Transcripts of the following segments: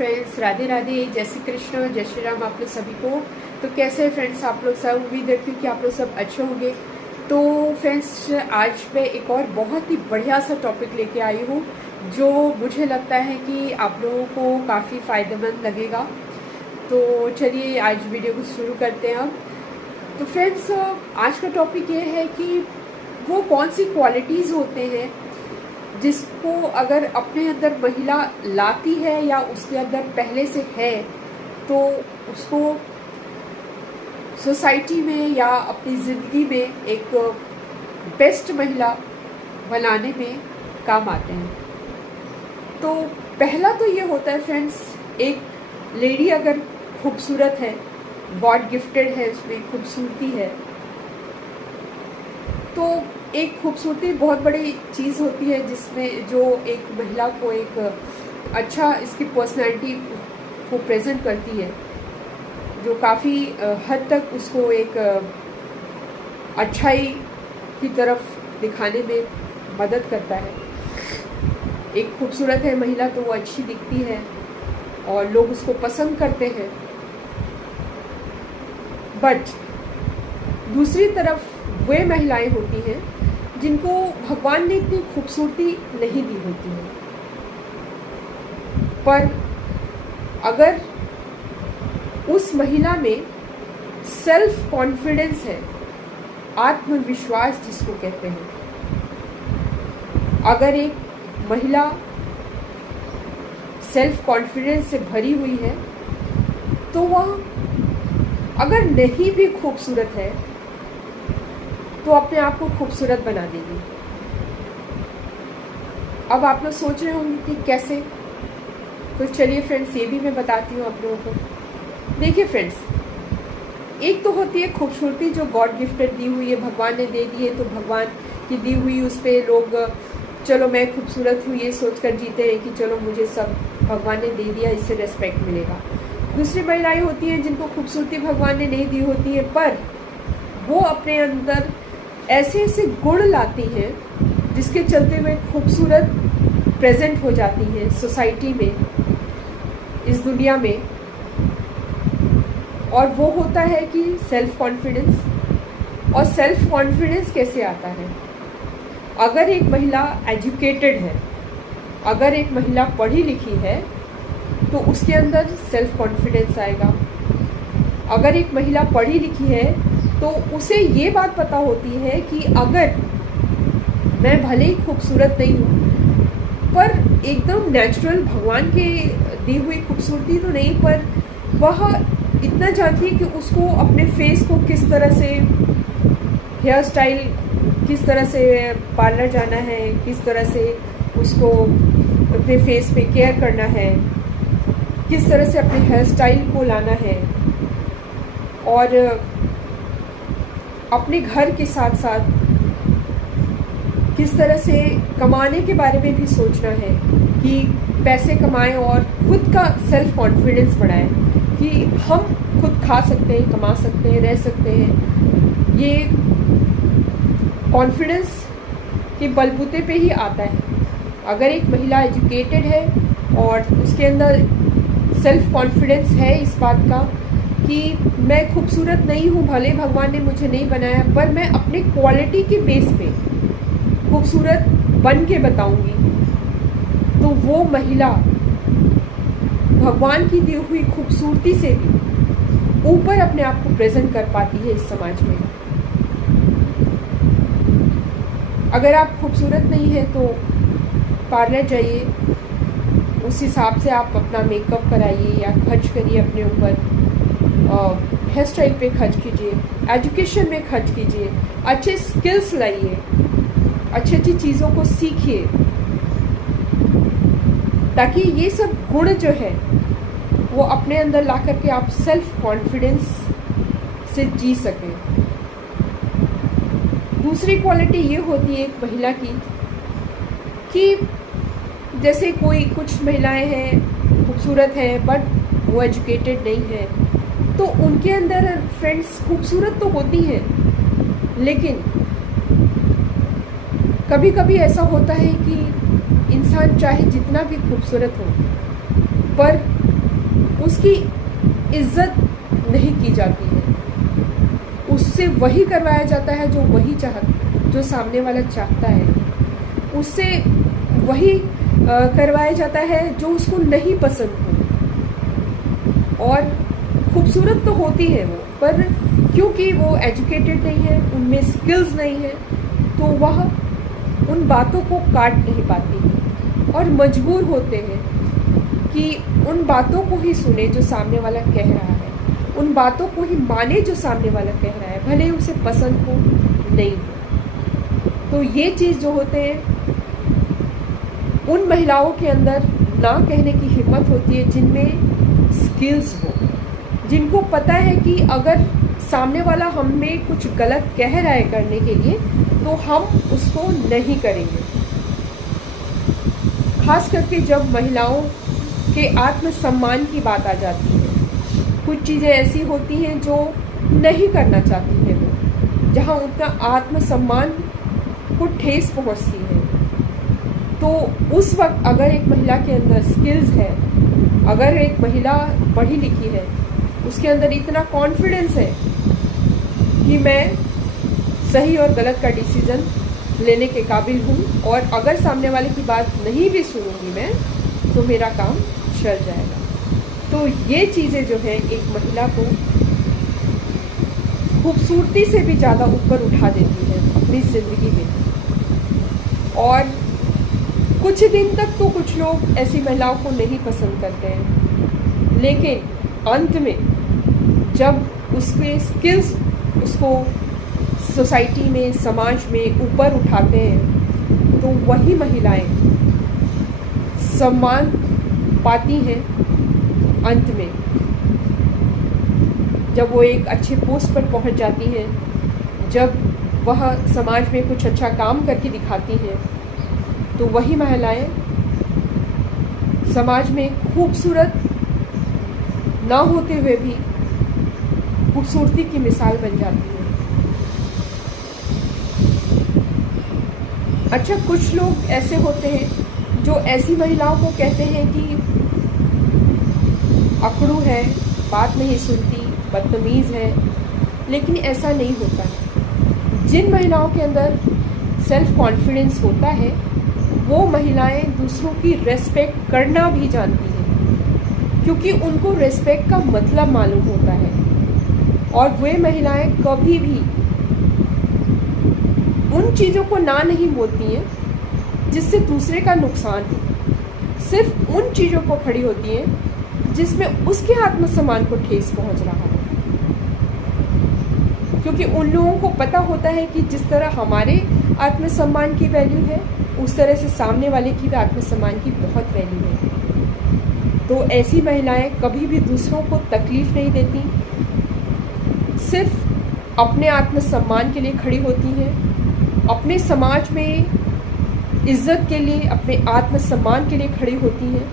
Friends, Radhe Radhe, जय श्री कृष्ण, जय श्री राम आप लोग सभी को। तो कैसे हैं फ्रेंड्स आप लोग सब? उम्मीद करती हूँ कि आप लोग सब अच्छे होंगे। तो फ्रेंड्स आज मैं एक और बहुत ही बढ़िया सा टॉपिक लेके आई हूँ जो मुझे लगता है कि आप लोगों को काफ़ी फ़ायदेमंद लगेगा। तो चलिए आज वीडियो को शुरू करते हैं हम। तो फ्रेंड्स आज का टॉपिक ये है कि वो कौन सी क्वालिटीज़ होते हैं जिसको अगर अपने अंदर महिला लाती है या उसके अंदर पहले से है तो उसको सोसाइटी में या अपनी ज़िंदगी में एक बेस्ट महिला बनाने में काम आते हैं। तो पहला तो ये होता है फ्रेंड्स, एक लेडी अगर खूबसूरत है, गॉड गिफ्टेड है, उसमें खूबसूरती है, तो एक खूबसूरती बहुत बड़ी चीज़ होती है जिसमें जो एक महिला को एक अच्छा इसकी पर्सनैलिटी को प्रेजेंट करती है, जो काफ़ी हद तक उसको एक अच्छाई की तरफ दिखाने में मदद करता है। एक खूबसूरत है महिला तो वो अच्छी दिखती है और लोग उसको पसंद करते हैं। बट दूसरी तरफ वे महिलाएं होती हैं जिनको भगवान ने इतनी खूबसूरती नहीं दी होती है, पर अगर उस महिला में सेल्फ कॉन्फिडेंस है, आत्मविश्वास जिसको कहते हैं, अगर एक महिला सेल्फ कॉन्फिडेंस से भरी हुई है तो वह अगर नहीं भी खूबसूरत है तो अपने आप को खूबसूरत बना देगी। अब आप लोग सोच रहे होंगे कि कैसे, तो चलिए फ्रेंड्स ये भी मैं बताती हूँ आप लोगों को। देखिए फ्रेंड्स, एक तो होती है खूबसूरती जो गॉड गिफ्टेड दी हुई है, भगवान ने दे दी है, तो भगवान की दी हुई उस पर लोग चलो मैं खूबसूरत हूँ ये सोचकर जीते हैं कि चलो मुझे सब भगवान ने दे दिया, इससे रेस्पेक्ट मिलेगा। दूसरी महिलाएं होती हैं जिनको खूबसूरती भगवान ने नहीं दी होती है, पर वो अपने अंदर ऐसे ऐसे गुण लाती हैं जिसके चलते वे खूबसूरत प्रेजेंट हो जाती हैं सोसाइटी में, इस दुनिया में। और वो होता है कि सेल्फ कॉन्फिडेंस। और सेल्फ कॉन्फिडेंस कैसे आता है? अगर एक महिला एजुकेटेड है, अगर एक महिला पढ़ी लिखी है तो उसके अंदर सेल्फ कॉन्फिडेंस आएगा। अगर एक महिला पढ़ी लिखी है तो उसे ये बात पता होती है कि अगर मैं भले ही खूबसूरत नहीं हूँ पर एकदम नेचुरल भगवान के दी हुई खूबसूरती तो नहीं, पर वह इतना जानती है कि उसको अपने फेस को किस तरह से, हेयर स्टाइल किस तरह से पार्लर जाना है, किस तरह से उसको अपने फेस पे केयर करना है, किस तरह से अपने हेयर स्टाइल को लाना है, और अपने घर के साथ साथ किस तरह से कमाने के बारे में भी सोचना है कि पैसे कमाएं और खुद का सेल्फ कॉन्फिडेंस बढ़ाएं कि हम खुद खा सकते हैं, कमा सकते हैं, रह सकते हैं। ये कॉन्फिडेंस के बलबूते पे ही आता है। अगर एक महिला एजुकेटेड है और उसके अंदर सेल्फ कॉन्फिडेंस है इस बात का कि मैं खूबसूरत नहीं हूँ, भले भगवान ने मुझे नहीं बनाया, पर मैं अपने क्वालिटी के बेस पे खूबसूरत बन के बताऊंगी, तो वो महिला भगवान की दी हुई खूबसूरती से भी ऊपर अपने आप को प्रेजेंट कर पाती है इस समाज में। अगर आप खूबसूरत नहीं है तो पार्लर जाइए, उस हिसाब से आप अपना मेकअप कराइए या खर्च करिए अपने ऊपर, हेयर स्टाइल पे खर्च कीजिए, एजुकेशन में खर्च कीजिए, अच्छे स्किल्स लाइए, अच्छी अच्छी चीज़ों को सीखिए, ताकि ये सब गुण जो है वो अपने अंदर ला करके आप सेल्फ कॉन्फिडेंस से जी सकें। दूसरी क्वालिटी ये होती है एक महिला की कि जैसे कुछ महिलाएं हैं खूबसूरत हैं बट वो एजुकेटेड नहीं है, तो उनके अंदर फ्रेंड्स खूबसूरत तो होती हैं, लेकिन कभी कभी ऐसा होता है कि इंसान चाहे जितना भी खूबसूरत हो पर उसकी इज्जत नहीं की जाती है, उससे वही करवाया जाता है जो सामने वाला चाहता है, उससे वही करवाया जाता है जो उसको नहीं पसंद हो। और खूबसूरत तो होती है वो, पर क्योंकि वो एजुकेटेड नहीं है, उनमें स्किल्स नहीं है, तो वह उन बातों को काट नहीं पाती है और मजबूर होते हैं कि उन बातों को ही सुने जो सामने वाला कह रहा है, उन बातों को ही माने जो सामने वाला कह रहा है, भले ही उसे पसंद हो नहीं हो। तो ये चीज़ जो होते हैं, उन महिलाओं के अंदर ना कहने की हिम्मत होती है जिनमें स्किल्स हो, जिनको पता है कि अगर सामने वाला हमें कुछ गलत कह रहा है करने के लिए, तो हम उसको नहीं करेंगे। खास करके जब महिलाओं के आत्मसम्मान की बात आ जाती है, कुछ चीज़ें ऐसी होती हैं जो नहीं करना चाहती है वो, जहाँ उनका आत्मसम्मान को ठेस पहुँचती है। तो उस वक्त अगर एक महिला के अंदर स्किल्स है, अगर एक महिला पढ़ी लिखी है, उसके अंदर इतना कॉन्फिडेंस है कि मैं सही और गलत का डिसीज़न लेने के काबिल हूँ, और अगर सामने वाले की बात नहीं भी सुनूंगी मैं, तो मेरा काम चल जाएगा। तो ये चीज़ें जो है एक महिला को खूबसूरती से भी ज़्यादा ऊपर उठा देती है अपनी ज़िंदगी में। और कुछ दिन तक तो कुछ लोग ऐसी महिलाओं को नहीं पसंद करते हैं, लेकिन अंत में जब उसके स्किल्स उसको सोसाइटी में, समाज में ऊपर उठाते हैं, तो वही महिलाएं सम्मान पाती हैं अंत में। जब वो एक अच्छे पोस्ट पर पहुंच जाती हैं, जब वह समाज में कुछ अच्छा काम करके दिखाती हैं, तो वही महिलाएं समाज में खूबसूरत ना होते हुए भी खूबसूरती की मिसाल बन जाती है। अच्छा, कुछ लोग ऐसे होते हैं जो ऐसी महिलाओं को कहते हैं कि अकड़ू है, बात नहीं सुनती, बदतमीज़ है, लेकिन ऐसा नहीं होता है। जिन महिलाओं के अंदर सेल्फ कॉन्फिडेंस होता है, वो महिलाएं दूसरों की रेस्पेक्ट करना भी जानती हैं, क्योंकि उनको रेस्पेक्ट का मतलब मालूम होता है। और वे महिलाएं कभी भी उन चीज़ों को ना नहीं बोलती हैं जिससे दूसरे का नुकसान हो, सिर्फ उन चीज़ों को खड़ी होती हैं जिसमें उसके आत्मसम्मान को ठेस पहुंच रहा है। क्योंकि उन लोगों को पता होता है कि जिस तरह हमारे आत्मसम्मान की वैल्यू है, उस तरह से सामने वाले की भी आत्मसम्मान की बहुत वैल्यू है। तो ऐसी महिलाएं कभी भी दूसरों को तकलीफ़ नहीं देती, सिर्फ अपने आत्मसम्मान के लिए खड़ी होती हैं, अपने समाज में इज्जत के लिए, अपने आत्मसम्मान के लिए खड़ी होती हैं।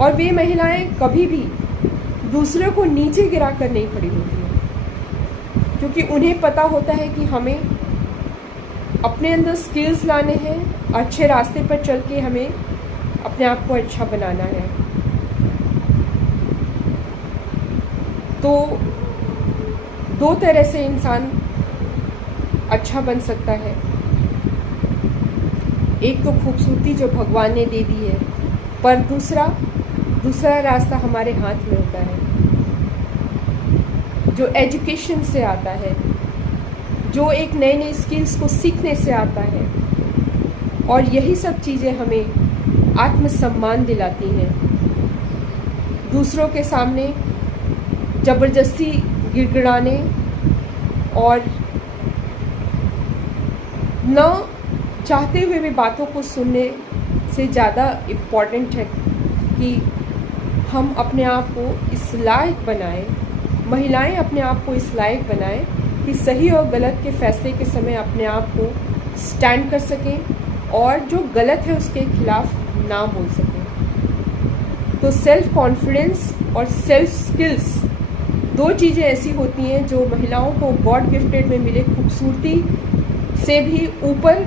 और वे महिलाएं कभी भी दूसरों को नीचे गिरा कर नहीं खड़ी होती हैं, क्योंकि उन्हें पता होता है कि हमें अपने अंदर स्किल्स लाने हैं, अच्छे रास्ते पर चल के हमें अपने आप को अच्छा बनाना है। तो दो तरह से इंसान अच्छा बन सकता है। एक तो खूबसूरती जो भगवान ने दे दी है, पर दूसरा रास्ता हमारे हाथ में होता है, जो एजुकेशन से आता है, जो एक नए नए स्किल्स को सीखने से आता है। और यही सब चीज़ें हमें आत्मसम्मान दिलाती हैं। दूसरों के सामने ज़बरदस्ती गिड़गिड़ाने और न चाहते हुए भी बातों को सुनने से ज़्यादा इम्पॉर्टेंट है कि हम अपने आप को इस लायक बनाएं, महिलाएं अपने आप को इस लायक बनाएं कि सही और गलत के फैसले के समय अपने आप को स्टैंड कर सकें और जो गलत है उसके खिलाफ ना बोल सकें। तो सेल्फ कॉन्फिडेंस और सेल्फ स्किल्स दो चीज़ें ऐसी होती हैं जो महिलाओं को गॉड गिफ्टेड में मिले खूबसूरती से भी ऊपर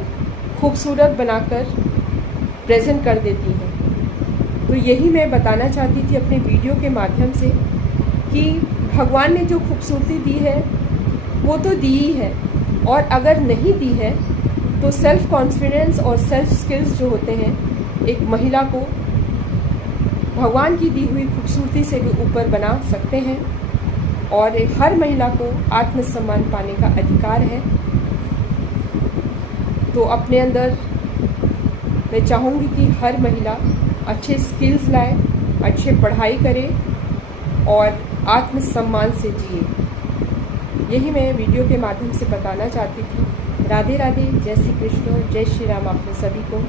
खूबसूरत बनाकर प्रेजेंट कर देती हैं। तो यही मैं बताना चाहती थी अपने वीडियो के माध्यम से कि भगवान ने जो खूबसूरती दी है वो तो दी ही है, और अगर नहीं दी है तो सेल्फ कॉन्फिडेंस और सेल्फ स्किल्स जो होते हैं एक महिला को भगवान की दी हुई खूबसूरती से भी ऊपर बना सकते हैं, और हर महिला को आत्मसम्मान पाने का अधिकार है। तो अपने अंदर मैं चाहूँगी कि हर महिला अच्छे स्किल्स लाए, अच्छे पढ़ाई करे और आत्मसम्मान से जिए। यही मैं वीडियो के माध्यम से बताना चाहती थी। राधे राधे, जय श्री कृष्ण, जय श्री राम आप सभी को।